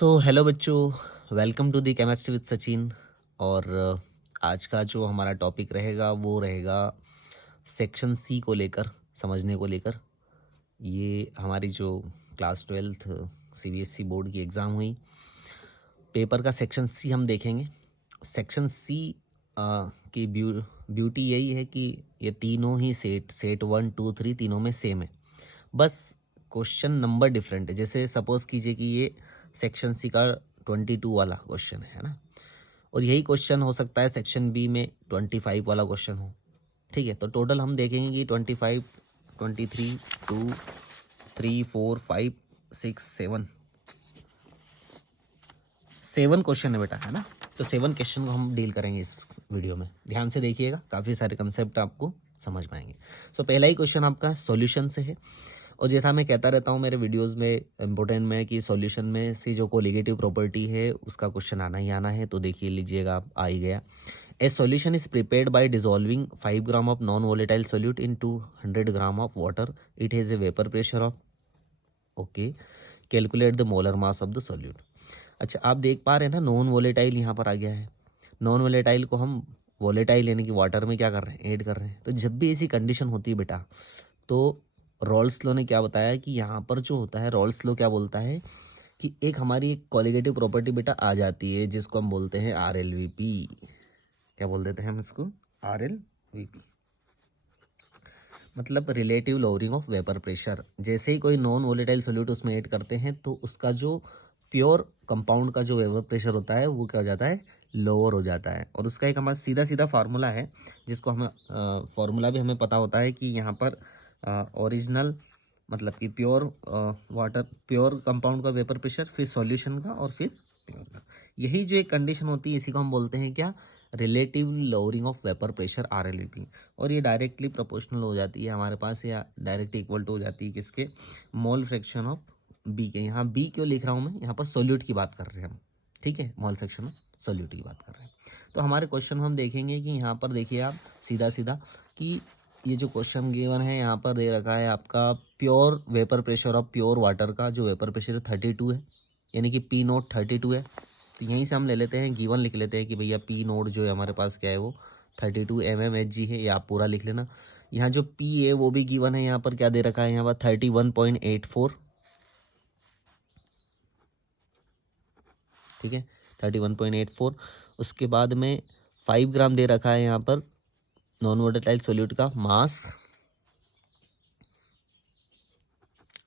सो hello बच्चों, welcome to the chemistry with Sachin. और आज का जो हमारा टॉपिक रहेगा वो रहेगा सेक्शन सी को लेकर, समझने को लेकर। ये हमारी जो क्लास 12th सीबीएसई बोर्ड की एग्ज़ाम हुई, पेपर का सेक्शन सी हम देखेंगे। सेक्शन सी की ब्यूटी यही है कि ये तीनों ही सेट 1 2 3 तीनों में सेम है, बस क्वेश्चन नंबर डिफरेंट है। जैसे सपोज कीजिए कि ये सेक्शन सी का 22 वाला क्वेश्चन है ना, और यही क्वेश्चन हो सकता है सेक्शन बी में 25 वाला क्वेश्चन हो। ठीक है, तो टोटल हम देखेंगे कि 25, 23, 2, 3, 4, 5, 6, 7 क्वेश्चन है बेटा, है ना। तो 7 क्वेश्चन को हम डील करेंगे इस वीडियो में। ध्यान से देखिएगा, काफ़ी सारे कंसेप्ट आपको समझ पाएंगे। सो पहला ही क्वेश्चन आपका सॉल्यूशन से है। और जैसा मैं कहता रहता हूँ मेरे वीडियोस में, इम्पोर्टेंट में, कि सॉल्यूशन में से जो कोलिगेटिव प्रॉपर्टी है उसका क्वेश्चन आना ही आना है। तो देखिए लीजिएगा, आप आ ही गया। ए solution is prepared by dissolving 5 gram of non volatile solute in 200 gram of water. It has a vapour pressure of, okay, calculate the molar mass of the solute. अच्छा, आप देख पा रहे हैं ना, नॉन वोलेटाइल यहाँ पर आ गया है। नॉन वोलेटाइल को हम वोलेटाइल यानी कि वाटर में क्या कर रहे हैं, ऐड कर रहे हैं। तो जब भी ऐसी कंडीशन होती है बेटा, तो रॉल्स लॉ ने क्या बताया कि यहाँ पर जो होता है, रॉल्स लॉ क्या बोलता है कि एक हमारी एक कोलिगेटिव प्रॉपर्टी बेटा आ जाती है जिसको हम बोलते हैं RLVP। क्या बोल देते हैं हम इसको? RLVP, मतलब relative lowering of vapour pressure. जैसे ही कोई नॉन वोलेटाइल सोल्यूट उसमें ऐड करते हैं तो उसका जो प्योर कंपाउंड का जो वेपर प्रेशर होता है वो क्या हो जाता है, लोअर हो जाता है। और उसका एक हमारा सीधा सीधा फार्मूला है, जिसको हमें फार्मूला भी हमें पता होता है कि यहाँ पर ओरिजिनल मतलब कि प्योर वाटर, प्योर कंपाउंड का वेपर प्रेशर, फिर सॉल्यूशन का, और फिर प्योर का। यही जो एक कंडीशन होती है इसी को हम बोलते हैं क्या, relative lowering of vapour pressure, RLVP। और ये डायरेक्टली प्रोपोर्शनल हो जाती है हमारे पास, या डायरेक्ट इक्वल टू हो जाती है किसके, मोल फ्रैक्शन ऑफ बी के। यहाँ बी क्यों लिख रहा हूँ मैं, यहाँ पर सोल्यूट की बात कर रहे हैं हम, ठीक है, मोल फ्रैक्शन ऑफ सोल्यूट की बात कर रहे हैं। तो हमारे क्वेश्चन में हम देखेंगे कि यहाँ पर देखिए आप सीधा सीधा कि ये जो क्वेश्चन गिवन है यहाँ पर दे रखा है आपका pure vapour pressure of pure water का जो वेपर प्रेशर 32 है, यानी कि पी नोट 32 है। तो यहीं से हम ले लेते हैं, गिवन लिख लेते हैं कि भैया पी नोट जो है हमारे पास क्या है, वो 32 mmHg है। ये आप पूरा लिख लेना। यहाँ जो पी है वो भी गिवन है, यहाँ पर क्या दे रखा है, यहाँ पर 31.84, ठीक है, 31.84। उसके बाद में 5 ग्राम दे रखा है यहाँ पर नॉन वोलेटाइल सोल्यूट का मास,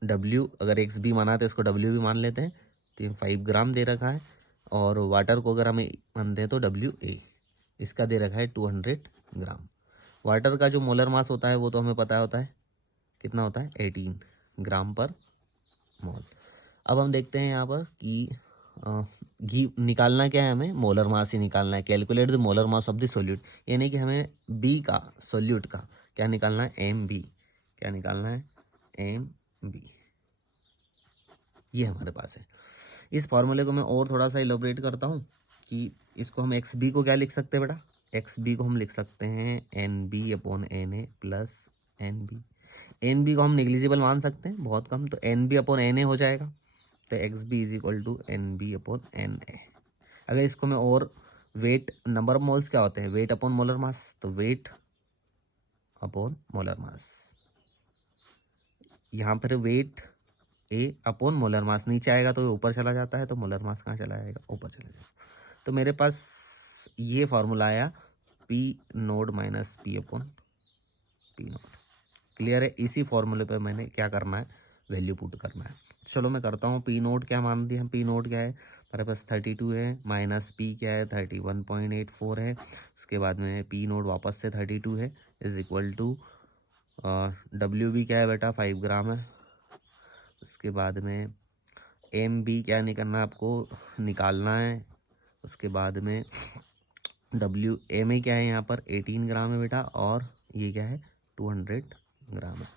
W अगर XB माना तो इसको W भी मान लेते हैं। तो ये 5 ग्राम दे रखा है। और वाटर को अगर हमें मानते हैं तो WA, इसका दे रखा है 200 ग्राम। वाटर का जो मोलर मास होता है वो तो हमें पता होता है, कितना होता है, 18 ग्राम पर मोल। अब हम देखते हैं यहाँ पर कि घी निकालना क्या है, हमें मोलर मास ही निकालना है। Calculate the molar mass of the solute, यानी कि हमें बी का, सोल्यूट का क्या निकालना है, MB। क्या निकालना है, MB। ये हमारे पास है। इस फॉर्मूले को मैं और थोड़ा सा इलोबरेट करता हूँ कि इसको हम XB को क्या लिख सकते हैं बेटा, XB को हम लिख सकते हैं NB/NA प्लस NB। NB को हम नेग्लिजिबल मान सकते हैं, बहुत कम, तो NB/NA हो जाएगा। तो XB is equal to NB/NA। अगर इसको मैं और वेट, नंबर ऑफ मोल्स क्या होते हैं, वेट अपॉन मोलर मास, तो वेट अपॉन मोलर मास। यहाँ पर वेट A/मोलर मास नीचे आएगा तो ऊपर चला जाता है, तो मोलर मास कहाँ चला जाएगा, ऊपर चला जाएगा। तो मेरे पास ये फार्मूला आया P node minus P/P node. Clear है? इसी फॉर्मूले पे मैंने क्या करना है, वैल्यू पुट करना है। चलो मैं करता हूँ। P नोड क्या मान दिया हम, P नोड क्या है हमारे पास, 32 है, माइनस P क्या है, 31.84 है। उसके बाद में P नोड वापस से 32 है, इज इक्वल टू WB क्या है बेटा, 5 ग्राम है। उसके बाद में MB क्या निकलना है आपको, निकालना है। उसके बाद में WMA क्या है, यहाँ पर 18 ग्राम है बेटा, और ये क्या है, 200 ग्राम है।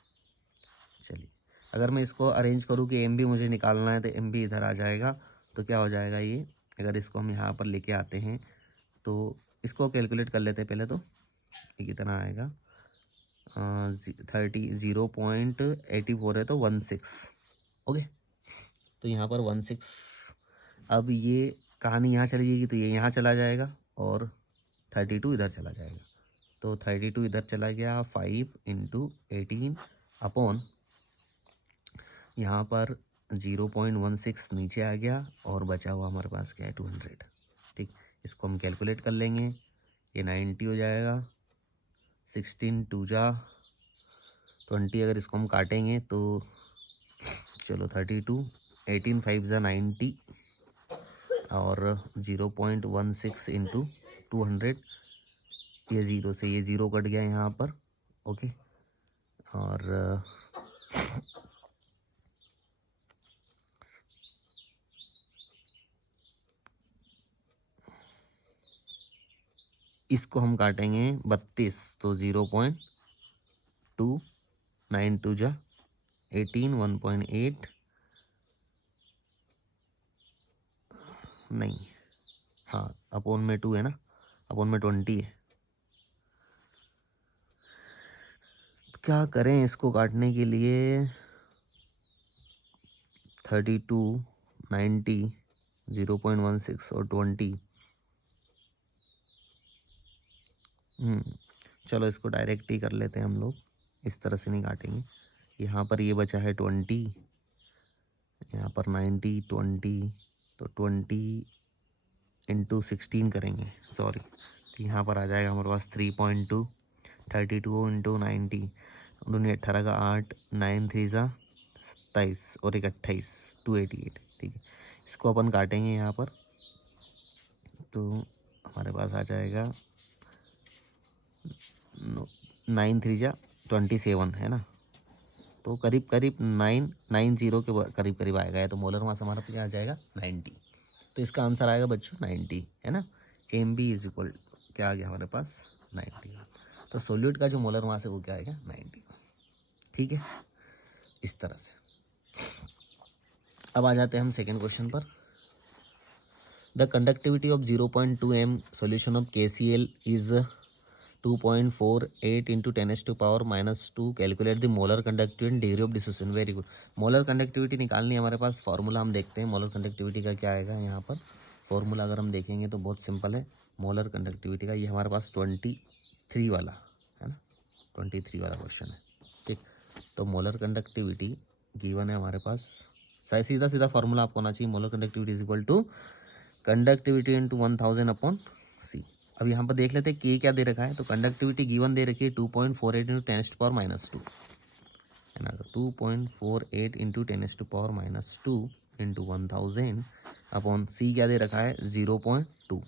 चलिए, अगर मैं इसको अरेंज करूँ कि MB मुझे निकालना है, तो MB इधर आ जाएगा। तो क्या हो जाएगा ये, अगर इसको हम यहाँ पर लेके आते हैं तो इसको कैलकुलेट कर लेते हैं पहले। तो ये कितना आएगा, 0.84 है, तो 16, ओके। तो यहाँ पर 16 अब ये कहानी यहाँ चली जाएगी तो ये यहाँ चला जाएगा और 32 इधर चला जाएगा, तो 32 इधर चला गया, 5 इंटू 18 अपॉन यहाँ पर 0.16 नीचे आ गया और बचा हुआ हमारे पास क्या है 200। ठीक, इसको हम कैलकुलेट कर लेंगे, ये 90 हो जाएगा, 16 2 जा 20, अगर इसको हम काटेंगे तो चलो 32, 18 5 जा 90 और 0.16 इंटू 200, ये ज़ीरो से ये ज़ीरो कट गया यहाँ पर। ओके, और इसको हम काटेंगे 32, तो 0.2, 9 2 जा 18, 1.8 नहीं, हाँ अपॉन में 2 है ना, अपॉन में 20 है। क्या करें इसको काटने के लिए, 32, 90, 0.16 और 20। चलो इसको डायरेक्ट ही कर लेते हैं हम लोग, इस तरह से नहीं काटेंगे। यहाँ पर ये बचा है 20, यहाँ पर 90, 20, तो 20 इंटू 16 करेंगे, सॉरी, तो यहाँ पर आ जाएगा हमारे पास 3.2, 32 इंटू 90, दूनी 18 का 8, 9 3 जा 27 और एक 28, 288। ठीक है, इसको अपन काटेंगे यहाँ पर, तो हमारे पास आ जाएगा 9 3 जा 27 है ना, तो करीब करीब 990 के करीब करीब आएगा, तो मोलर मास हमारा क्या आ जाएगा 90। तो इसका आंसर आएगा बच्चों 90 है ना। एम बी इज इक्वल क्या आ गया हमारे पास 90। तो सोल्यूट का जो मोलर मास है वो क्या आएगा 90। ठीक है, इस तरह से। अब आ जाते हैं हम सेकेंड क्वेश्चन पर। The conductivity of 0.2 m solution of KCl is 2.48 into 10⁻⁻2। Calculate the molar conductivity degree of dissociation. Very good. Molar conductivity निकालनी है हमारे पास, फॉर्मूला हम देखते हैं मोलर कंडक्टिविटी का क्या आएगा। यहाँ पर फॉर्मूला अगर हम देखेंगे तो बहुत सिंपल है मोलर कंडक्टिविटी का। ये हमारे पास 23 वाला है ना, 23 वाला क्वेश्चन है। ठीक, तो मोलर कंडक्टिविटी गिवन है हमारे पास, सीधा सीधा फॉर्मूला आपको होना चाहिए, molar conductivity is equal to conductivity into 1000 upon C. अब यहाँ पर देख लेते हैं के क्या दे रखा है, तो कंडक्टिविटी गिवन दे रखी है 2.48 इंटू 10⁻², है ना, 2.48 इंटू 10⁻² इंटू 1000 अपॉन सी क्या दे रखा है 0.2।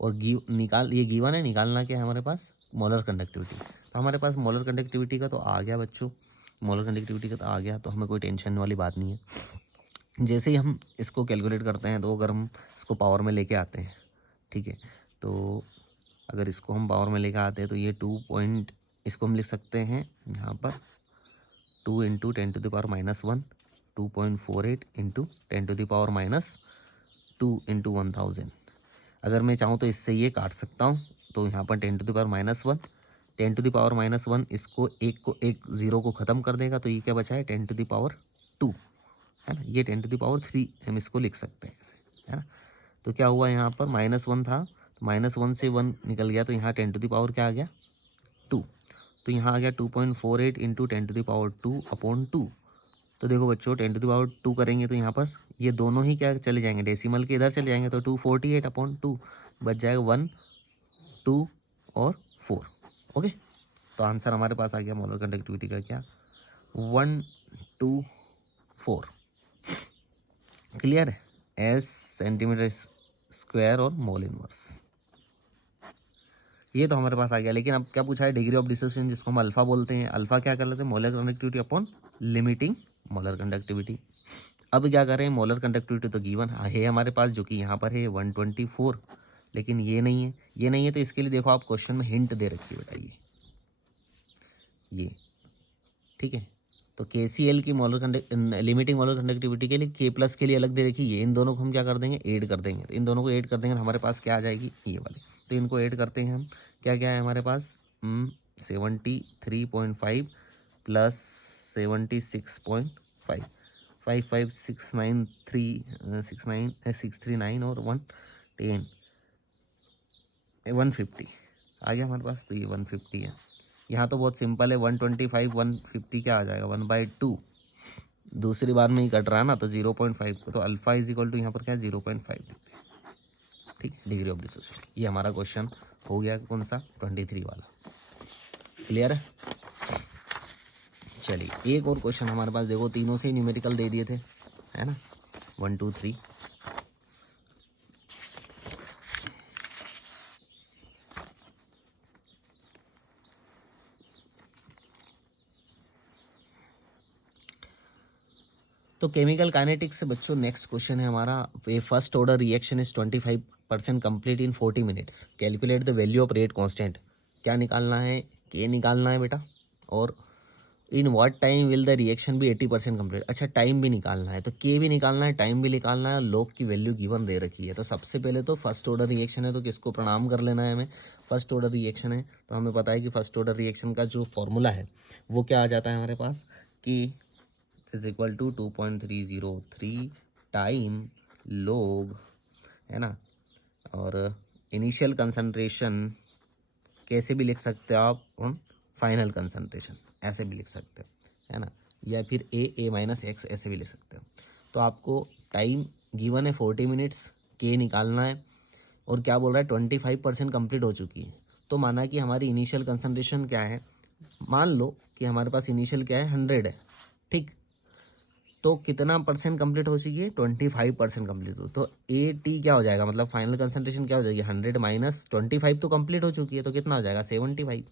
और ये गिवन है, निकालना क्या है हमारे पास मोलर कंडक्टिविटी। तो हमारे पास मोलर कंडक्टिविटी का तो आ गया बच्चों, मोलर कंडक्टिविटी का तो आ गया, तो हमें कोई टेंशन वाली बात नहीं है। जैसे ही हम इसको कैलकुलेट करते हैं, तो अगर हम इसको पावर में लेके आते हैं, ठीक है, तो अगर इसको हम पावर में लेके आते हैं तो ये 2 इसको हम लिख सकते हैं यहाँ पर 2 इंटू 10⁻⁻1, 2.48 इंटू 10⁻⁻2 इंटू 1000। अगर मैं चाहूँ तो इससे ये काट सकता हूँ, तो यहाँ पर 10⁻⁻1, 10⁻⁻1 इसको एक ज़ीरो को ख़त्म कर देगा, तो ये क्या बचा है 10⁻2 है ना, ये 10⁻3 हम इसको लिख सकते हैं ऐसे, है ना। तो क्या हुआ यहाँ पर -1 था, तो -1 से 1 निकल गया, तो यहाँ 10 क्या आ गया 2, तो यहाँ आ गया 2.48 इंटू 10⁻2 अपॉन 2। तो देखो बच्चों 10⁻2 करेंगे तो यहाँ पर ये दोनों ही क्या चले जाएंगे, डेसिमल के इधर चले जाएंगे, तो 248 अपॉन 2 बच जाएगा 1 2 और 4। ओके, तो आंसर हमारे पास आ गया मोलर कंडक्टिविटी का क्या 1 2 4। क्लियर है, एस सेंटीमीटर स्क्वायर और मोल इनवर्स, ये तो हमारे पास आ गया। लेकिन अब क्या पूछा है डिग्री ऑफ डिसोसिएशन, जिसको हम अल्फा बोलते हैं। अल्फा क्या कर लेते हैं molar conductivity upon limiting molar conductivity. अब क्या करें, मोलर कंडक्टिविटी तो गिवन है हमारे पास, जो कि यहाँ पर है 124, लेकिन ये नहीं है, ये नहीं है, तो इसके लिए देखो आप क्वेश्चन में हिंट दे रखी है बेटा, ये ठीक है। तो KCl की लिमिटिंग मोलर कंडक्टिविटी के लिए K+ के लिए अलग दे रखी है, इन दोनों को हम क्या कर देंगे ऐड कर देंगे। तो इन दोनों को ऐड कर देंगे, हमारे पास क्या आ जाएगी ये वाली। तो इनको ऐड करते हैं हम, क्या क्या है हमारे पास 73.5 प्लस 76.5, 55693 और 110 150 आ गया हमारे पास। तो ये 150 है। यहाँ तो बहुत सिंपल है, 125 150 क्या आ जाएगा 1/2। दूसरी बार में ही कट रहा है ना, तो 0.5 तो अल्फा इज इक्वल टू यहाँ पर क्या है 0.5, ठीक, डिग्री ऑफ डिसोसिएशन। ये हमारा क्वेश्चन हो गया कौन सा 23 वाला। क्लियर है। चलिए एक और क्वेश्चन हमारे पास, देखो तीनों से ही न्यूमेरिकल दे दिए थे, है ना, 1 2 3। तो केमिकल काइनेटिक्स से बच्चों नेक्स्ट क्वेश्चन है हमारा, a first order reaction is 25% complete in 40 minutes, calculate the value of rate constant. क्या निकालना है, के निकालना है बेटा, और in what time will the reaction be 80% complete. अच्छा टाइम भी निकालना है, तो के भी निकालना है, टाइम भी निकालना है, लॉग की वैल्यू गिवन दे रखी है। तो सबसे पहले तो फर्स्ट ऑर्डर रिएक्शन है, तो किसको प्रणाम कर लेना है हमें, फर्स्ट ऑर्डर रिएक्शन है तो हमें पता है कि फर्स्ट ऑर्डर रिएक्शन का जो फॉर्मूला है वो क्या आ जाता है हमारे पास, कि इज इक्वल टू 2.303 टाइम लोग, है ना, और इनिशियल कंसंट्रेशन कैसे भी लिख सकते हो आप, फाइनल कंसंट्रेशन ऐसे भी लिख सकते हो, है ना, या फिर ए माइनस एक्स ऐसे भी लिख सकते हो। तो आपको टाइम गिवन है 40 मिनट्स, के निकालना है, और क्या बोल रहा है 25% कंप्लीट हो चुकी है। तो माना कि हमारी इनिशियल कंसंट्रेशन क्या है, मान लो कि हमारे पास इनिशियल क्या है 100 है, ठीक, तो कितना परसेंट कंप्लीट हो चुकी है 25% कंप्लीट हो, तो ए टी क्या हो जाएगा, मतलब फाइनल कंसंट्रेशन क्या हो जाएगी 100 माइनस 25 तो कंप्लीट हो चुकी है, तो कितना हो जाएगा 75।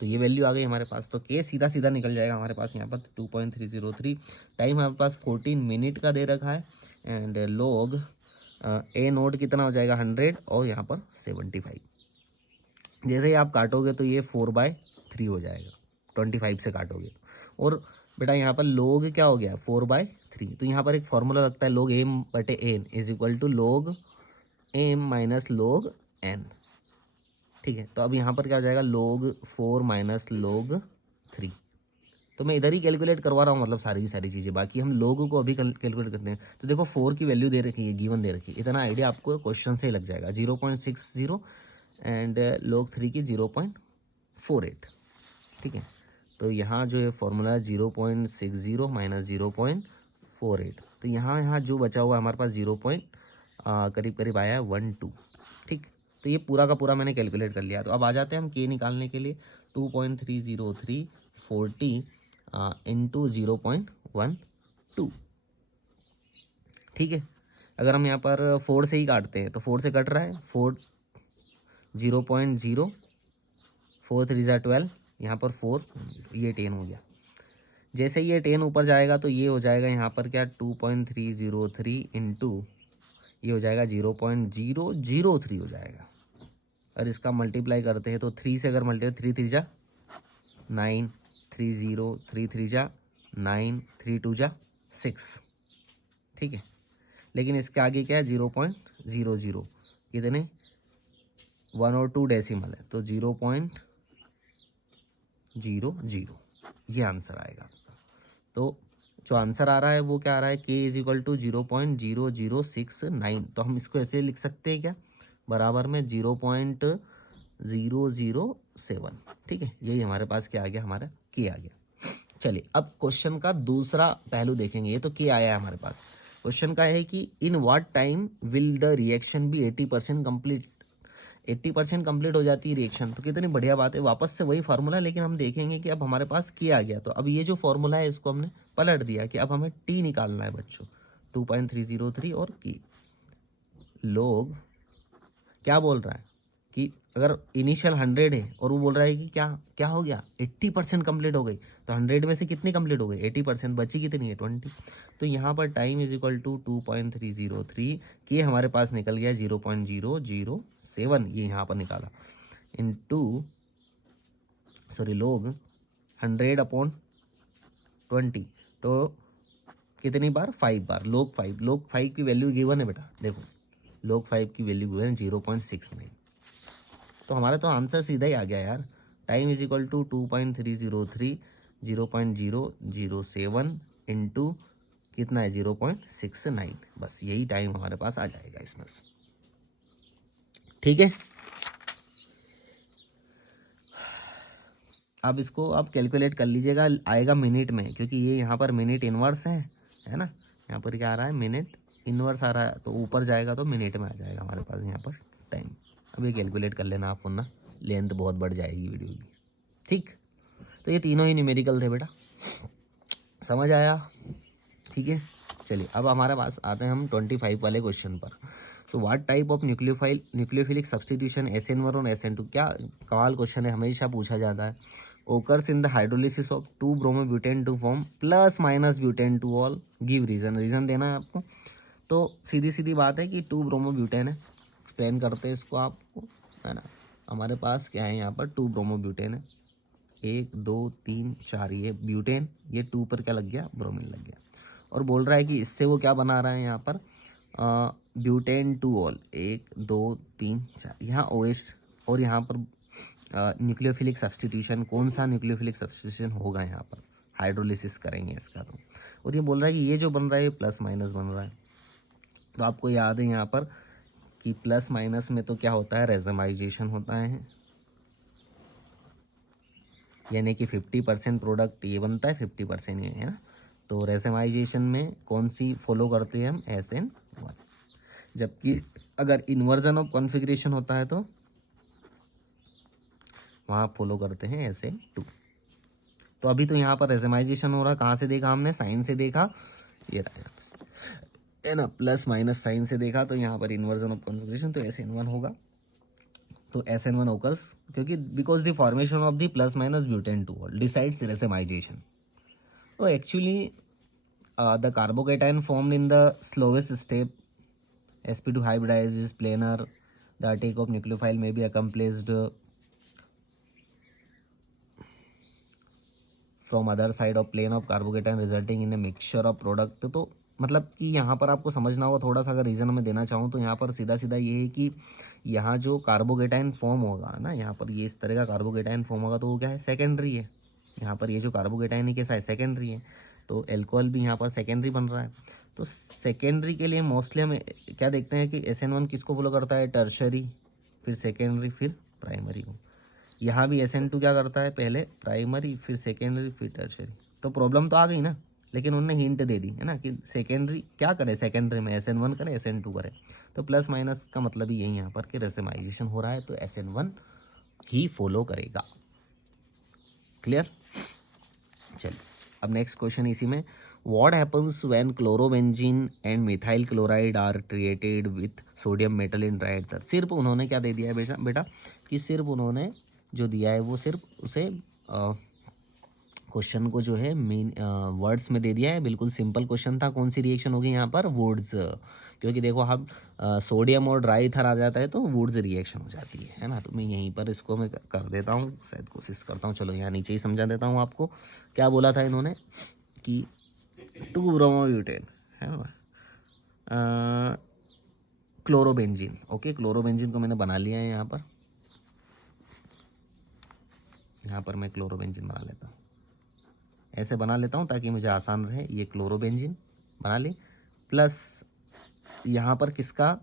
तो ये वैल्यू आ गई हमारे पास। तो के सीधा सीधा निकल जाएगा हमारे पास यहाँ पर 2.303। टाइम हमारे पास 14 मिनट का दे रखा है, एंड लॉग ए नोट कितना हो जाएगा 100 और यहाँ पर 75। जैसे ही आप काटोगे तो ये 4/3 हो जाएगा, 25 से काटोगे। और बेटा यहाँ पर लोग क्या हो गया 4/3, तो यहाँ पर एक फॉर्मूला लगता है लोग एम बटे एन इज इक्वल टू लोग एम माइनस लोग एन, ठीक है। तो अब यहाँ पर क्या हो जाएगा लोग 4 माइनस लोग 3। तो मैं इधर ही कैलकुलेट करवा रहा हूँ, मतलब सारी की सारी चीज़ें, बाकी हम लोगों को अभी कैलकुलेट करते हैं। तो देखो 4 की वैल्यू दे रखी है, गिवन दे रखी है, इतना आइडिया आपको क्वेश्चन से ही लग जाएगा। 0.60 एंड लोग 3 की 0.48, ठीक है। तो यहाँ जो है फॉर्मूला 0.60 माइनस 0.48, तो यहाँ जो बचा हुआ है हमारे पास करीब करीब आया है 12, ठीक। तो ये पूरा का पूरा मैंने कैलकुलेट कर लिया। तो अब आ जाते हैं हम के निकालने के लिए। 2.303 40 इंटू 0.12, ठीक है। अगर हम यहाँ पर 4 से ही काटते हैं तो 4 से कट रहा है 4, 0.0, 4 3 ज़ा 12, यहाँ पर 4, ये 10 हो गया। जैसे ये 10 ऊपर जाएगा तो ये हो जाएगा यहाँ पर क्या 2.303 इंटू ये हो जाएगा 0.003 हो जाएगा। और इसका मल्टीप्लाई करते हैं तो 3 से अगर मल्टीप्लाई 3 3 जा 9, 3 0 3 3 जा 9, 3 2 जा 6, ठीक है। लेकिन इसके आगे क्या है 0.00, कितने 1 और 2 डेसिमल है, तो 0.00 ये आंसर आएगा। तो जो आंसर आ रहा है वो क्या आ रहा है के इज इक्वल टू 0.0069। तो हम इसको ऐसे लिख सकते हैं क्या, बराबर में 0.007, ठीक है। यही हमारे पास क्या आ गया, हमारा के आ गया। चलिए अब क्वेश्चन का दूसरा पहलू देखेंगे। ये तो के आया है हमारे पास। क्वेश्चन का है कि in what time will the reaction be 80% complete. 80% complete हो जाती है रिएक्शन, तो कितनी बढ़िया बात है। वापस से वही फार्मूला, लेकिन हम देखेंगे कि अब हमारे पास के आ गया। तो अब ये जो फार्मूला है इसको हमने पलट दिया कि अब हमें टी निकालना है बच्चों। 2.303 और की लोग क्या बोल रहा है कि अगर इनिशियल 100 है और वो बोल रहा है कि क्या क्या हो गया 80% कंप्लीट हो गई, तो 100 में से कितनी कंप्लीट हो गई 80%, बची कितनी है 20। तो यहाँ पर टाइम इज इक्वल टू 2.303 के हमारे पास निकल गया 0.007, ये यहाँ पर निकाला, इनटू सॉरी लोग 100/20, तो कितनी बार 5 बार, लोग 5 की वैल्यू गिवन है बेटा, देखो लोग 5 की वैल्यू गिवन है 0.69। तो हमारा तो आंसर सीधा ही आ गया यार। Time is equal to 2.303 0.007 into कितना है 0.69, बस यही टाइम हमारे पास आ जाएगा इसमें। ठीक है, अब इसको आप कैलकुलेट कर लीजिएगा, आएगा मिनट में, क्योंकि ये यहाँ पर मिनट इनवर्स है ना, यहाँ पर क्या आ रहा है मिनट इनवर्स आ रहा है, तो ऊपर जाएगा तो मिनट में आ जाएगा हमारे पास यहाँ पर टाइम। अब ये कैलकुलेट कर लेना आप, वरना लेंथ बहुत बढ़ जाएगी वीडियो की। ठीक, तो ये तीनों ही न्यूमेरिकल थे बेटा, समझ आया? ठीक है, चलिए अब हमारे पास आते हैं हम 25 वाले क्वेश्चन पर। So what type of nucleophilic substitution SN1 और SN2, क्या कमाल क्वेश्चन है, हमेशा पूछा जाता है। Occurs in the hydrolysis of 2-bromobutane to form + butane two ol, give reason देना है आपको। तो सीधी सीधी बात है कि 2-bromobutane है, एक्सप्लेन करते हैं इसको आपको, है ना। हमारे पास क्या है यहाँ पर 2-bromobutane है, 1 2 3 4, ये ब्यूटेन, ये 2 पर क्या लग गया, ब्रोमीन लग गया, और बोल रहा है कि इससे वो क्या बना रहा है यहाँ पर ब्यूटेन टू ऑल, 1 2 3 4, यहाँ OH, और यहाँ पर न्यूक्लियोफिलिक सब्सटीट्यूशन, कौन सा न्यूक्लियोफिलिक सब्सटीट्यूशन होगा यहाँ पर, हाइड्रोलिसिस करेंगे इसका तो, और ये बोल रहा है कि ये जो बन रहा है ये + बन रहा है। तो आपको याद है यहाँ पर कि + में तो क्या होता है, रेजमाइजेशन होता है, यानी कि 50% प्रोडक्ट ये बनता है, 50% ये है ना। तो रेसेमाइजेशन में कौन सी फॉलो करते हैं हम, SN1, जबकि अगर इन्वर्जन ऑफ कॉन्फ़िगरेशन होता है तो वहाँ फॉलो करते हैं SN2। तो अभी तो यहाँ पर रेसेमाइजेशन हो रहा, कहाँ से देखा हमने, साइन से देखा, ये रहा है ना, + साइन से देखा, तो यहाँ पर इन्वर्जन ऑफ कॉन्फ़िगरेशन, तो SN1 होगा। तो SN1 ओकर्स क्योंकि because the formation of the + butane two ol decides racemization. तो actually the carbocation formed in the slowest step, sp2 hybridized is planar, the attack of nucleophile may be accomplished from other side of plane of carbocation resulting in a mixture of product। तो मतलब कि यहाँ पर आपको समझना होगा थोड़ा सा, अगर रीज़न मैं देना चाहूँ तो यहाँ पर सीधा सीधा ये है कि यहाँ जो कार्बोकेटाइन फॉर्म होगा ना, यहाँ पर ये इस तरह का कार्बोकेटाइन फॉर्म होगा, तो वो क्या है, सेकेंडरी है। यहाँ पर ये जो कार्बोकेटाइन है कैसा है, सेकेंडरी है, तो एल्कोहल भी यहाँ पर सेकेंडरी बन रहा है। तो सेकेंडरी के लिए मोस्टली हम क्या देखते हैं कि SN1 किसको फॉलो करता है, टर्शरी, फिर सेकेंडरी, फिर प्राइमरी को। यहाँ भी SN2 क्या करता है, पहले प्राइमरी, फिर सेकेंडरी, फिर टर्शरी। तो प्रॉब्लम तो आ गई ना, लेकिन उन्होंने हिंट दे दी है ना कि सेकेंडरी क्या करे, सेकेंडरी में SN1 करे, SN2 करे। तो + का मतलब ही यही यहाँ पर कि रेसेमाइजेशन हो रहा है, तो SN1 ही फॉलो करेगा। क्लियर? चलिए अब नेक्स्ट क्वेश्चन इसी में, what happens when chlorobenzene and methyl chloride are treated with sodium metal in dry ether. सिर्फ उन्होंने क्या दे दिया है बेटा कि सिर्फ उन्होंने जो दिया है वो सिर्फ उसे क्वेश्चन को जो है मेन वर्ड्स में दे दिया है, बिल्कुल सिंपल क्वेश्चन था। कौन सी रिएक्शन होगी यहाँ पर, वुड्स, क्योंकि देखो अब सोडियम और ड्राई ईथर आ जाता है तो वुड्स रिएक्शन हो जाती है ना। तो मैं यहीं पर इसको मैं कर देता हूँ, शायद कोशिश करता हूँ, चलो यहाँ नीचे ही समझा देता हूँ आपको। क्या बोला था इन्होंने कि 2-bromobutane है ना, क्लोरोबेंजीन, ओके, क्लोरोबेंजीन को मैंने बना लिया है यहाँ पर मैं क्लोरोबेंजीन बना लेता हूँ, ऐसे बना लेता हूँ ताकि मुझे आसान रहे। ये क्लोरोबेंजीन बना ली, प्लस यहाँ पर किसका,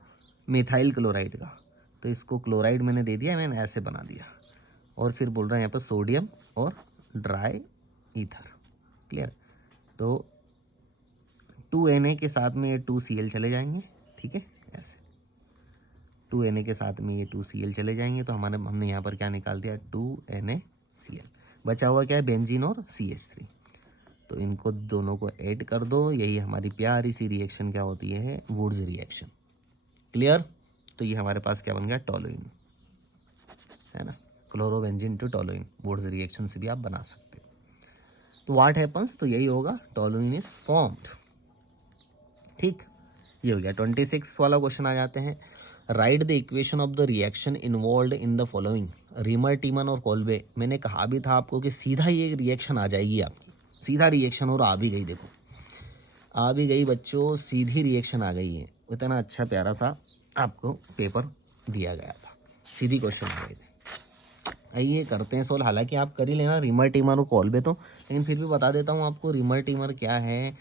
मिथाइल क्लोराइड का, तो इसको क्लोराइड मैंने दे दिया, मैंने ऐसे बना दिया। और फिर बोल रहा है यहाँ पर सोडियम और ड्राई ईथर। क्लियर? तो 2Na के साथ में ये 2Cl चले जाएंगे, ठीक है, ऐसे 2Na के साथ में ये 2Cl चले जाएंगे। तो हमने यहाँ पर क्या निकाल दिया, 2NaCl। बचा हुआ क्या है, बेंजीन और CH3। तो इनको दोनों को ऐड कर दो, यही हमारी प्यारी सी रिएक्शन क्या होती है, वुड्स रिएक्शन। क्लियर? तो ये हमारे पास क्या बन गया, टोलुइन, है ना, chlorobenzene to toluene, Wurtz reaction से भी आप बना सकते हो। तो व्हाट हैपन्स, तो यही होगा, टोलुइन इज फॉर्म्ड। ठीक, ये हो गया। 26 वाला क्वेश्चन आ जाते हैं। Write the equation of the reaction involve in the following, Reimer, Tiemann और कोल्बे। मैंने कहा भी था आपको कि सीधा ये रिएक्शन आ जाएगी आपकी, सीधा रिएक्शन, और आ भी गई, देखो आ भी गई बच्चों, सीधी रिएक्शन आ गई है। इतना अच्छा प्यारा सा आपको पेपर दिया गया था, सीधी क्वेश्चन आ गए थे। आइए करते हैं सोल्व, हालांकि आप कर ही लेना रीमर, टीमर और कोल्बे तो, लेकिन फिर भी बता देता हूँ आपको रीमर टीमर क्या है।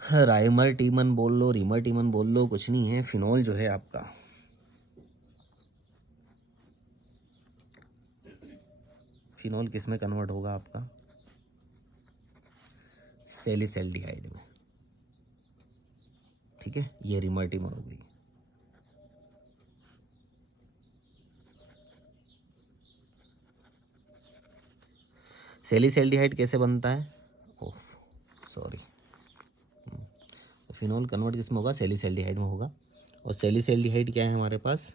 राइमर टीमन बोल लो, रीमर टीमन बोल लो, कुछ नहीं है। फिनोल जो है आपका, फिनोल किस में कन्वर्ट होगा आपका? सैलिसैल्डिहाइड में। ठीक है, ये रीमर टीमर हो गई। सैलिसैल्डिहाइड कैसे बनता है? ओह सॉरी, फिनोल कन्वर्ट किस में होगा? सैलिसैल्डिहाइड में होगा। और सैलिसैल्डिहाइड क्या है हमारे पास?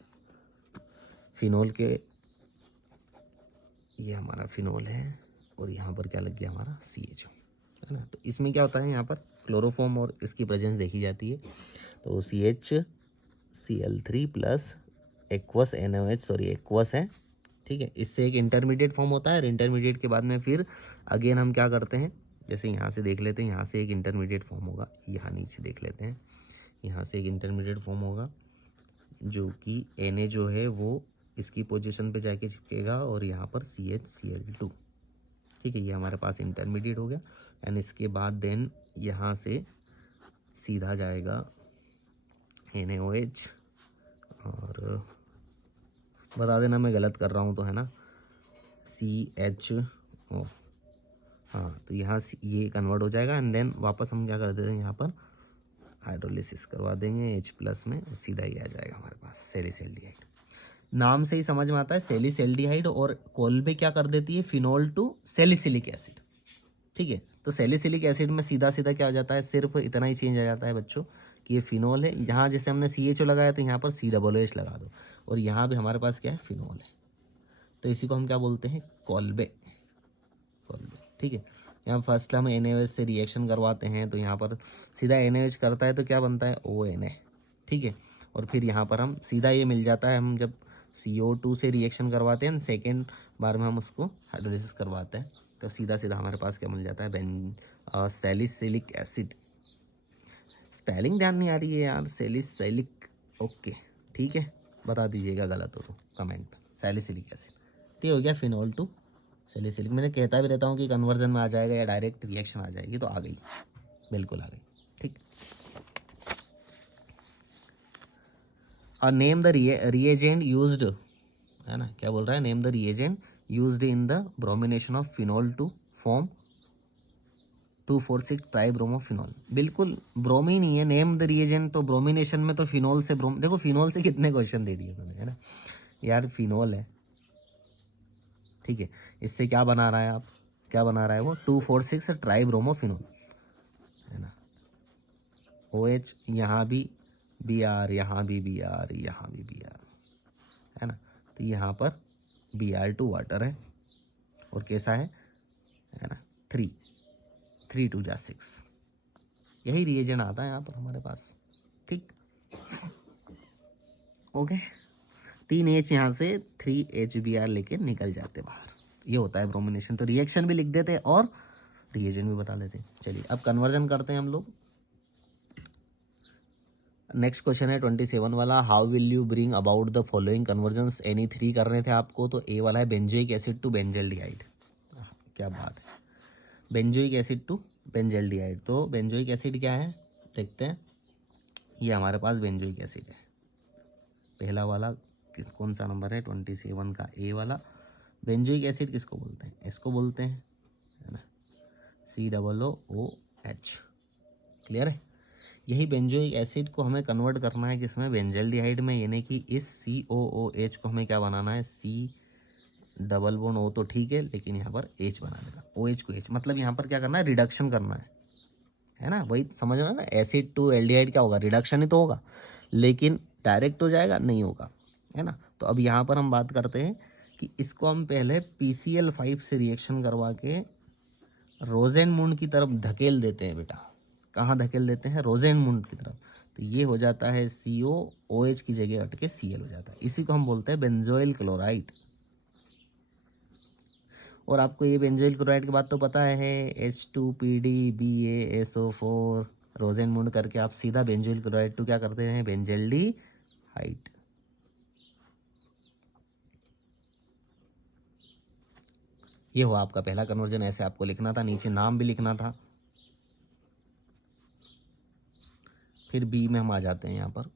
फिनोल के, ये हमारा फिनोल है और यहाँ पर क्या लग गया हमारा? CH, है ना। तो इसमें क्या होता है, यहाँ पर क्लोरोफॉर्म और इसकी प्रेजेंस देखी जाती है। तो CHCl3 plus aqueous NaOH, sorry aqueous है, ठीक है। इससे एक इंटरमीडिएट फॉर्म होता है और इंटरमीडिएट के बाद में फिर अगेन हम क्या करते हैं, जैसे यहाँ से देख लेते हैं, यहाँ से एक इंटरमीडिएट फॉर्म होगा, यहाँ नीचे देख लेते हैं, यहाँ से एक इंटरमीडिएट फॉर्म होगा जो कि Na जो है वो इसकी पोजीशन पे जाके चिपकेगा और यहाँ पर CHCl2, ठीक है। ये हमारे पास इंटरमीडिएट हो गया। एंड इसके बाद देन यहाँ से सीधा जाएगा NaOH, और बता देना मैं गलत कर रहा हूँ तो, है ना, CHO, हाँ। तो यहाँ ये कन्वर्ट हो जाएगा एंड देन वापस हम क्या कर देते हैं, यहाँ पर हाइड्रोलिसिस करवा देंगे H+ में, सीधा ही आ जाएगा हमारे पास सैलिसैल्डिहाइड। नाम से ही समझ में आता है सैलिसैल्डिहाइड, और कोल्बे क्या कर देती है? फिनोल टू सैलिसिलिक एसिड, ठीक है। तो सैलिसिलिक एसिड में सीधा सीधा क्या हो जाता है, सिर्फ इतना ही चेंज आ जाता है बच्चों कि ये फिनोल है। यहाँ जैसे हमने CHO लगाया तो यहाँ पर COOH लगा दो, और यहाँ भी हमारे पास क्या है? फिनोल है। तो इसी को हम क्या बोलते हैं? कोल्बे, कोल्बे, ठीक है। यहाँ फर्स्ट हम NaOH से रिएक्शन करवाते हैं तो यहाँ पर सीधा NaOH करता है तो क्या बनता है? ONA, ठीक है। और फिर यहाँ पर हम सीधा ये मिल जाता है, हम जब CO2 से रिएक्शन करवाते हैं सेकेंड बार में हम उसको हाइड्रोलिसिस करवाते हैं तो सीधा सीधा हमारे पास क्या मिल जाता है? Salicylic acid. स्पेलिंग ध्यान नहीं आ रही है यार, सैलिसिलिक, ओके, ठीक है। बता दीजिएगा गलत हो तो कमेंट में। सैलिसिलिक एसिड, तो हो गया फिनोल टू सैलिसिलिक। मैंने कहता भी रहता हूँ कि कन्वर्जन में आ जाएगा या डायरेक्ट रिएक्शन आ जाएगी, तो आ गई, बिल्कुल आ गई, ठीक। और नेम द रिएजेंट यूज्ड, है ना, क्या बोल रहा है? Name the reagent used in the bromination of phenol to form 2,4,6 tribromophenol. बिल्कुल ब्रोमीन ही है। नेम द रिएजेंट, तो ब्रोमिनेशन में तो फिनोल से देखो फिनोल से कितने क्वेश्चन दे दिए उन्होंने, है ना यार। फिनोल है, ठीक है। इससे क्या बना रहा है आप, क्या बना रहा है वो? 2,4,6 ट्राइब्रोमोफिनोल, है ना। OH, यहाँ भी Br, यहाँ भी Br, यहाँ भी Br, है ना। तो यहाँ पर Br2 वाटर है और कैसा है ना, 3 2 6, यही रिएजेंट आता है यहाँ पर हमारे पास, ठीक। ओके, 3H यहाँ से 3HBr लेके निकल जाते बाहर, ये होता है ब्रोमिनेशन। तो रिएक्शन भी लिख देते और रिएजेंट भी बता देते। चलिए अब कन्वर्जन करते हैं हम लोग। नेक्स्ट क्वेश्चन है 27 वाला, how will you bring about the following convergence? Any 3 करने थे आपको, तो A वाला है बेंजोइक एसिड टू बेंजल्डिहाइड। क्या बात है, बेंजोइक एसिड टू बेंजल्डिहाइड। तो बेंजोइक एसिड क्या है देखते हैं। ये हमारे पास बेंजोइक एसिड है, पहला वाला कौन सा नंबर है? 27 का A वाला। बेंजोइक एसिड किसको बोलते हैं? इसको बोलते हैं, है ना, COOH, क्लियर है। यही बेंजोइक एसिड को हमें कन्वर्ट करना है किसमें? बेंजल्डिहाइड में, यानी कि इस COOH को हमें क्या बनाना है? C डबल बॉन्ड O तो ठीक है, लेकिन यहाँ पर H बना देना, OH को H, मतलब यहाँ पर क्या करना है? रिडक्शन करना है ना। वही समझ में ना, एसिड टू एल्डिहाइड क्या होगा? रिडक्शन ही तो होगा, लेकिन डायरेक्ट हो जाएगा? नहीं होगा, है ना। तो अब यहाँ पर हम बात करते हैं कि इसको हम पहले PCl5 से रिएक्शन करवा के रोजेनमुंड की तरफ धकेल देते हैं बेटा। कहाँ धकेल देते हैं? रोजेनमुंड की तरफ। तो ये हो जाता है COOH की जगह हट के Cl हो जाता है, इसी को हम बोलते हैं बेंजोइल क्लोराइड। और आपको ये बेंजोइल क्लोराइड की बात तो पता है, H2PdBaSO4 रोजेनमुंड करके आप सीधा बेंजोइल क्लोराइड टू क्या करते हैं? बेंजल्डिहाइड। ये हुआ आपका पहला कन्वर्जन, ऐसे आपको लिखना था, नीचे नाम भी लिखना था। फिर बी में हम आ जाते हैं यहाँ पर,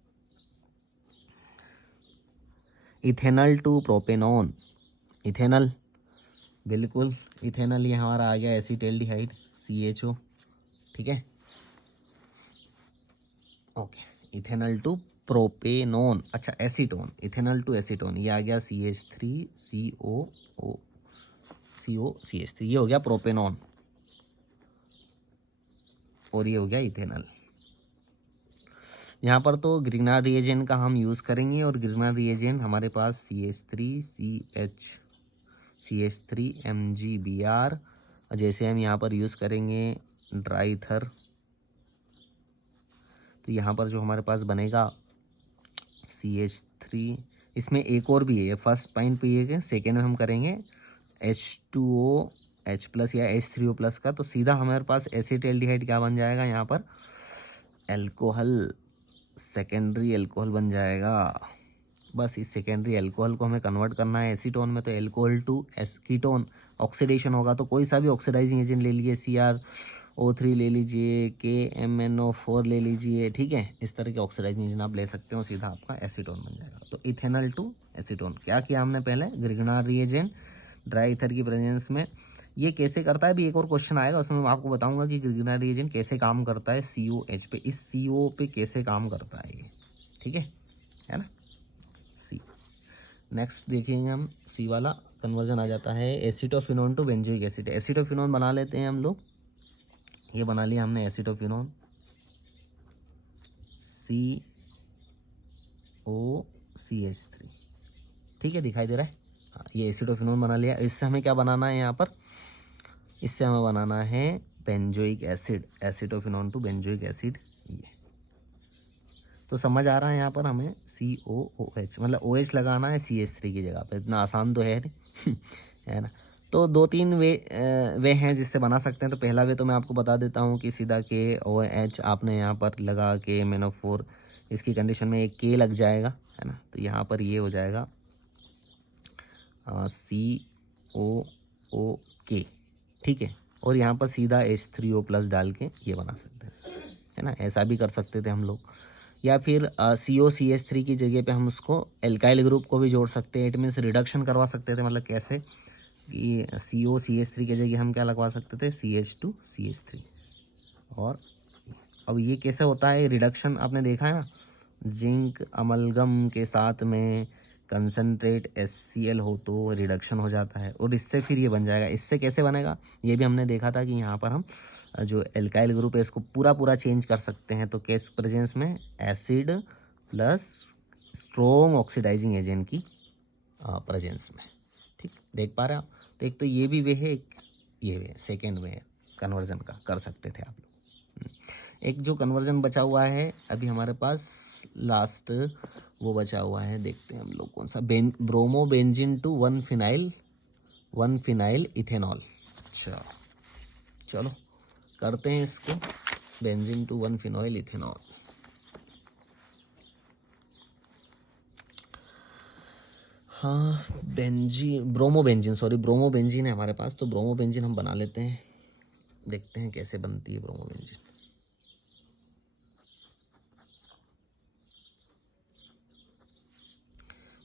इथेनल टू प्रोपेनॉन, इथेनल, बिल्कुल इथेनल, ये हमारा आ गया एसीटेल्डिहाइड CHO, ठीक है, ओके, इथेनल टू प्रोपेनॉन, अच्छा एसीटोन, इथेनल टू एसीटोन, ये आ गया CH3COCH3, ये हो गया प्रोपेनॉन और ये हो गया इथेनल। यहाँ पर तो ग्रिग्नार्ड रिएजेंट का हम यूज़ करेंगे और ग्रिग्नार्ड रिएजेंट हमारे पास CH3MgBr, जैसे हम यहाँ पर यूज़ करेंगे ड्राईथर, तो यहाँ पर जो हमारे पास बनेगा CH3, इसमें एक और भी है, फर्स्ट पॉइंट पे ये, सेकेंड में हम करेंगे H2OH+ या H3O+ का, तो सीधा हमारे पास एसीटेल्डिहाइड क्या बन जाएगा यहाँ पर, एल्कोहल, सेकेंडरी एल्कोहल बन जाएगा। बस इस सेकेंडरी एल्कोहल को हमें कन्वर्ट करना है एसीटोन में, तो एल्कोहल टू कीटोन, ऑक्सीडेशन होगा तो कोई सा भी ऑक्सीडाइजिंग एजेंट ले लीजिए, CrO3 ले लीजिए, KMnO4 ले लीजिए, ठीक है, इस तरह के ऑक्सीडाइजिंग एजेंट आप ले सकते हो, सीधा आपका एसीटोन बन जाएगा। तो इथेनल टू एसीटोन क्या किया हमने पहले, ग्रिग्नार्ड रिएजेंट ड्राई ईथर की प्रेजेंस में, ये कैसे करता है भी एक और क्वेश्चन आएगा, उसमें मैं आपको बताऊंगा कि ग्रिग्नार्ड रिएजेंट कैसे काम करता है COH पे, इस CO पे कैसे काम करता है ये, ठीक है ना। सी, नेक्स्ट देखेंगे हम, सी वाला कन्वर्जन आ जाता है acetophenone to benzoic acid, acetophenone बना लेते हैं हम लोग, ये बना लिया हमने एसिटोफिनोन COCH3, ठीक है, दिखाई दे रहा है, हाँ ये एसिटोफिनोन बना लिया। इससे हमें क्या बनाना है यहाँ पर, इससे हमें बनाना है benzoic acid, acetophenone to benzoic acid, ये तो समझ आ रहा है यहाँ पर हमें COOH, मतलब OH लगाना है CH3 की जगह पे, इतना आसान तो है नहीं है ना। तो दो तीन वे हैं जिससे बना सकते हैं। तो पहला वे तो मैं आपको बता देता हूँ कि सीधा KOH आपने यहाँ पर लगा के MnO4, इसकी कंडीशन में एक K लग जाएगा, है ना, तो यहाँ पर ये हो जाएगा COOK, ठीक है, और यहाँ पर सीधा H3O+ डाल के ये बना सकते हैं, है ना, ऐसा भी कर सकते थे हम लोग, या फिर COCH3 की जगह पे हम उसको एल्काइल ग्रुप को भी जोड़ सकते हैं, इट मीन्स रिडक्शन करवा सकते थे, मतलब कैसे कि COCH3 की जगह हम क्या लगवा सकते थे CH2CH3, और अब ये कैसे होता है रिडक्शन, आपने देखा है ना, जिंक अमलगम के साथ में कंसनट्रेट HCl हो तो रिडक्शन हो जाता है और इससे फिर ये बन जाएगा। इससे कैसे बनेगा ये भी हमने देखा था कि यहाँ पर हम जो एल्काइल ग्रुप है इसको पूरा चेंज कर सकते हैं, तो किस प्रेजेंस में, acid plus strong oxidising agent की प्रेजेंस में, ठीक, देख पा रहे हैं आप। तो एक तो ये भी वे है, एक ये वे, सेकेंड वे कन्वर्जन का कर सकते थे आप लोग। एक जो कन्वर्जन बचा हुआ है अभी हमारे पास लास्ट, वो बचा हुआ है, देखते हैं हम लोग कौन सा, bromo benzene to 1 phenyl ethanol. अच्छा चलो करते हैं इसको, बेंजीन टू 1 फिनाइल इथेनॉल। हाँ ब्रोमो बेंजीन है हमारे पास, तो ब्रोमो बेंजीन हम बना लेते हैं, देखते हैं कैसे बनती है bromo benzene.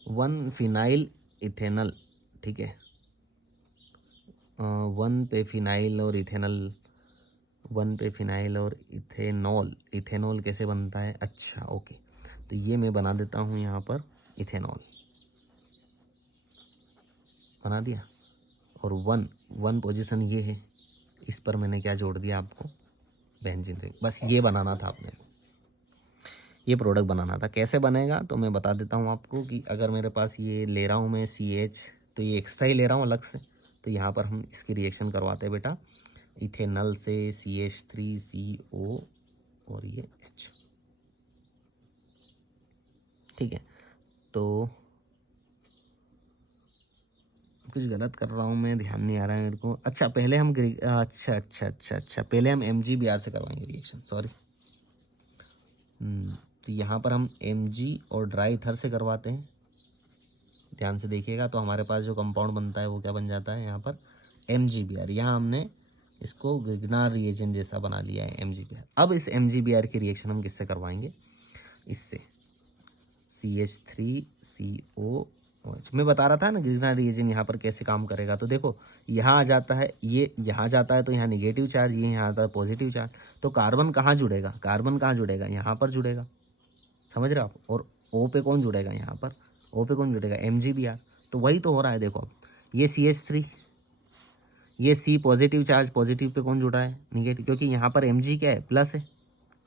One phenyl ethanal, ठीक है, 1 पे फिनाइल और इथेनल, 1 पे फिनाइल और इथेनॉल कैसे बनता है, अच्छा ओके, तो ये मैं बना देता हूँ यहाँ पर इथेनॉल, बना दिया, और वन पोजीशन ये है, इस पर मैंने क्या जोड़ दिया आपको, बेंजीन रिंग, बस ये बनाना था आपने, ये प्रोडक्ट बनाना था। कैसे बनेगा तो मैं बता देता हूँ आपको कि अगर मेरे पास ये ले रहा हूँ मैं CH, तो ये एक्स्ट्रा ही ले रहा हूँ अलग से, तो यहाँ पर हम इसकी रिएक्शन करवाते हैं बेटा, इथेनल से CH3CO और ये H, ठीक है, तो कुछ गलत कर रहा हूँ मैं, ध्यान नहीं आ रहा है मेरे को। अच्छा पहले हम अच्छा पहले हम MgBr से करवाएंगे रिएक्शन, सॉरी, तो यहाँ पर हम Mg और ड्राई ईथर से करवाते हैं, ध्यान से देखिएगा, तो हमारे पास जो कंपाउंड बनता है वो क्या बन जाता है यहाँ पर MgBr, यहाँ हमने इसको ग्रिग्नार रिएजेंट जैसा बना लिया है MgBr। अब इस MgBr की रिएक्शन हम किससे करवाएंगे, इससे CH3COOH। मैं बता रहा था ना ग्रिग्नार रिएजेंट यहाँ पर कैसे काम करेगा। तो देखो यहाँ आ जाता है, ये यहाँ जाता है तो यहाँ निगेटिव चार्ज, ये यहाँ आता है पॉजिटिव चार्ज। तो कार्बन कहाँ जुड़ेगा, कार्बन कहाँ जुड़ेगा, यहाँ पर जुड़ेगा, समझ रहे हो आप। और O पे कौन जुड़ेगा, यहाँ पर O पे कौन जुड़ेगा, MgBr। तो वही तो हो रहा है देखो, अब ये CH3, ये C positive charge, positive pay कौन जुड़ा है, निगेटिव, क्योंकि यहाँ पर Mg क्या है, प्लस है,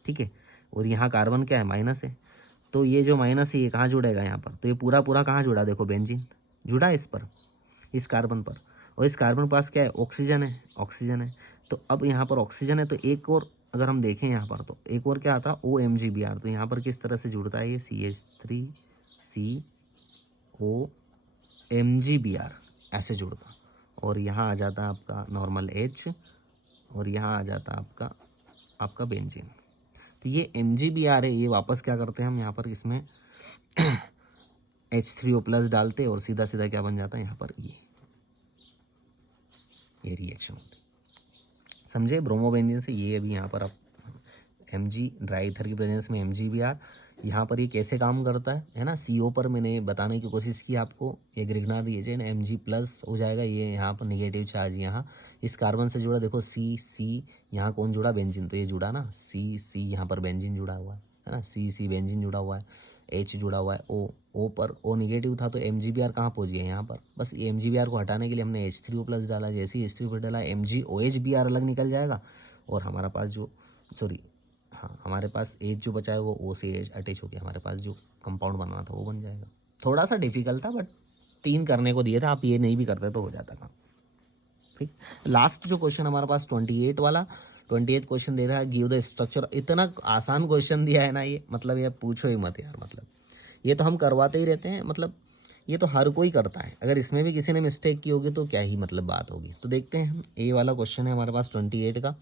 ठीक है, और यहाँ कार्बन क्या है, माइनस है। तो ये जो माइनस है ये कहाँ जुड़ेगा, यहाँ पर। तो ये पूरा पूरा कहाँ जुड़ा, देखो बेंजीन जुड़ा है इस पर, इस कार्बन पर। और इस कार्बन पास क्या है, ऑक्सीजन है, ऑक्सीजन है। तो अब यहाँ पर ऑक्सीजन है, तो एक और अगर हम देखें यहाँ पर, तो एक और क्या आता, OMgBr। तो यहाँ पर किस तरह से जुड़ता है, ये CH3COMgBr ऐसे जुड़ता। और यहाँ आ जाता है आपका नॉर्मल H, और यहाँ आ जाता है आपका बेंजीन। तो ये MgBr है, ये वापस क्या करते हैं हम, यहाँ पर इसमें H3O+ डालते और सीधा सीधा क्या बन जाता है, यहाँ पर ये रिएक्शन होती है, समझे। ब्रोमोबेंजीन से ये अभी यहाँ पर आप Mg ड्राई ईथर की प्रेजेंस में MgBr, यहाँ पर ये कैसे काम करता है ना। CO पर मैंने बताने की कोशिश की आपको, ये ग्रिग्नार रिएजेंट Mg+ हो जाएगा, ये यहाँ पर निगेटिव चार्ज यहाँ इस कार्बन से जुड़ा, देखो C यहाँ कौन जुड़ा, बेंजीन। तो ये जुड़ा ना, C यहाँ पर बेंजीन जुड़ा हुआ है ना, C बेंजीन जुड़ा हुआ है, H जुड़ा हुआ है, O पर O निगेटिव था, तो MgBr कहाँ पहुँच गया, यहाँ पर। बस MgBr को हटाने के लिए हमने H3O+ डाला, जैसे ही H3O+ डाला MgOHBr अलग निकल जाएगा, और हमारा पास जो हाँ हमारे पास H जो बचा है वो O से अटैच हो गया, हमारे पास जो कंपाउंड बनाना था वो बन जाएगा। थोड़ा सा डिफिकल्ट था, बट 3 करने को दिए थे, आप ये नहीं भी करते तो हो जाता काम, ठीक। लास्ट जो क्वेश्चन हमारे पास 28 वाला, 28 क्वेश्चन दे रहा है, गिव द स्ट्रक्चर। इतना आसान क्वेश्चन दिया है ना ये, मतलब ये पूछो ही मत यार, मतलब ये तो हम करवाते ही रहते हैं, मतलब ये तो हर कोई करता है। अगर इसमें भी किसी ने मिस्टेक की होगी तो क्या ही मतलब बात होगी। तो देखते हैं हम, ए वाला क्वेश्चन है हमारे पास 28 का,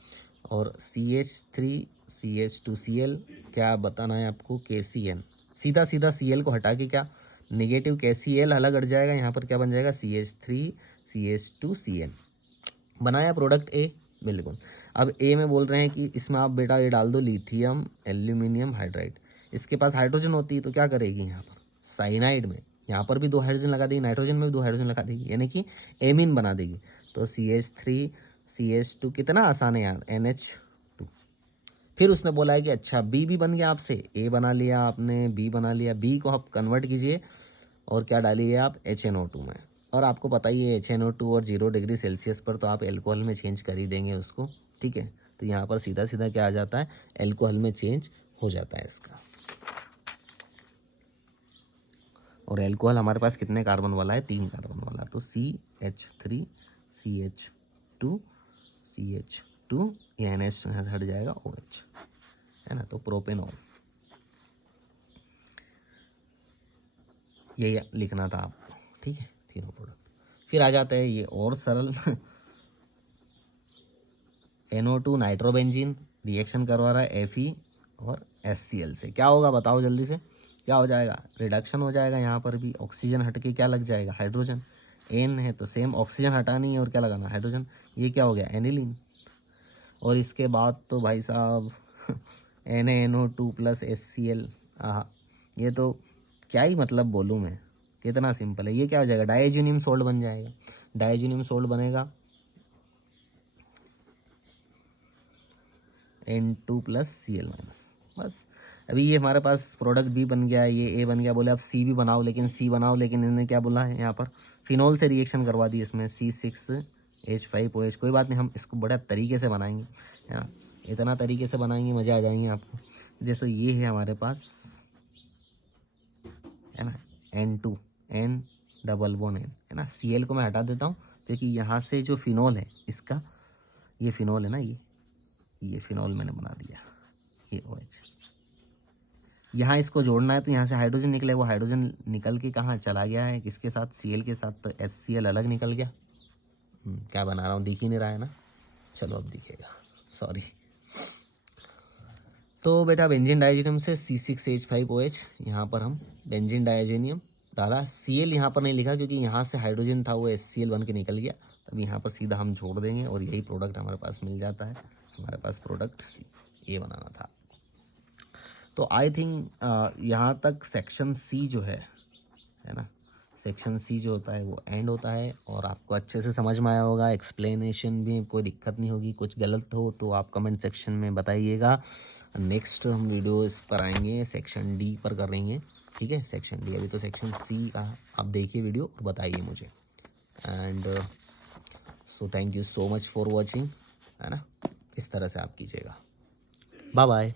और CH3CH2Cl क्या बताना है आपको, KCN। सीधा सीधा Cl को हटा के क्या, निगेटिव KCl अलग हट जाएगा, यहाँ पर क्या बन जाएगा, CH3CH2Cl। बनाया प्रोडक्ट A, बिल्कुल। अब A में बोल रहे हैं कि इसमें आप बेटा ये डाल दो लिथियम एल्यूमिनियम हाइड्राइड। इसके पास हाइड्रोजन होती है तो क्या करेगी, यहाँ पर साइनाइड में यहाँ पर भी 2 हाइड्रोजन लगा देगी, नाइट्रोजन में भी 2 हाइड्रोजन लगा देगी, यानी कि एमीन बना देगी। तो CH3CH2 कितना आसान है यार, NH2। फिर उसने बोला है कि अच्छा B भी बन गया आपसे, A बना लिया आपने, B बना लिया, B को आप कन्वर्ट कीजिए और क्या डालिए आप, HNO2 में। और आपको पता ही है HNO2 और 0 डिग्री सेल्सियस पर तो आप एल्कोहल में चेंज कर ही देंगे उसको, ठीक है। तो यहाँ पर सीधा सीधा क्या आ जाता है, एल्कोहल में चेंज हो जाता है इसका। और एल्कोहल हमारे पास कितने कार्बन वाला है, 3 कार्बन वाला। तो CH3CH2CH2, ये NH यहाँ से हट जाएगा, OH है ना। तो प्रोपेनॉल, ये लिखना था आपको, ठीक है, तीनों प्रोडक्ट। फिर आ जाता है ये और सरल NO2 नाइट्रोबेंजीन रिएक्शन करवा रहा है Fe और HCl से। क्या होगा बताओ जल्दी से, क्या हो जाएगा, रिडक्शन हो जाएगा। यहाँ पर भी ऑक्सीजन हट के क्या लग जाएगा, हाइड्रोजन। N है तो सेम ऑक्सीजन हटानी है और क्या लगाना, हाइड्रोजन। ये क्या हो गया, एनिलीन। और इसके बाद तो भाई साहब NaNO2 + HCl। ये तो क्या ही मतलब बोलूँ मैं, कितना सिंपल है। ये क्या हो जाएगा, डाइज़ोनियम सोल्ट बन जाएगा। डाइज़ोनियम सोल्ट बनेगा N2 + Cl-। बस अभी ये हमारे पास प्रोडक्ट B बन गया, ये A बन गया। बोले अब C भी बनाओ, लेकिन C बनाओ, लेकिन इन्होंने क्या बोला है यहाँ पर, फिनॉल से रिएक्शन करवा दी इसमें, C6H5OH। कोई बात नहीं, हम इसको बड़ा तरीके से बनाएंगे, है ना, इतना तरीके से बनाएंगे मज़ा आ जाएंगे आपको। जैसे ये है हमारे पास, है ना, N2 N double bond N, है ना। Cl को मैं हटा देता हूँ क्योंकि यहाँ से जो फिनॉल है इसका, ये फिनॉल है ना, ये फिनॉल मैंने बना दिया, ये OH। यहाँ इसको जोड़ना है तो यहाँ से हाइड्रोजन निकले, वो हाइड्रोजन निकल के कहाँ चला गया है, किसके साथ, Cl के साथ। तो HCl अलग निकल गया। क्या बना रहा हूँ, दिख ही नहीं रहा है ना, चलो अब दिखेगा, सॉरी। तो बेटा बेंजीन डाइज़ोनियम से C6H5OH, यहाँ पर हम बेंजीन डाइज़ोनियम डाला। Cl यहाँ पर नहीं लिखा क्योंकि यहाँ से हाइड्रोजन था वो HCl बन के निकल गया, तब यहाँ पर सीधा हम जोड़ देंगे और यही प्रोडक्ट हमारे पास मिल जाता है। हमारे पास प्रोडक्ट ये बनाना था। तो आई थिंक यहाँ तक सेक्शन सी जो है ना, सेक्शन सी जो होता है वो एंड होता है और आपको अच्छे से समझ में आया होगा। एक्सप्लेनेशन भी कोई दिक्कत नहीं होगी, कुछ गलत हो तो आप कमेंट सेक्शन में बताइएगा। नेक्स्ट हम वीडियो इस पर आएंगे, सेक्शन डी पर करेंगे, ठीक है। सेक्शन डी, अभी तो सेक्शन सी का आप देखिए वीडियो और बताइए मुझे। And so thank you so much for watching, है ना। इस तरह से आप कीजिएगा। Bye bye.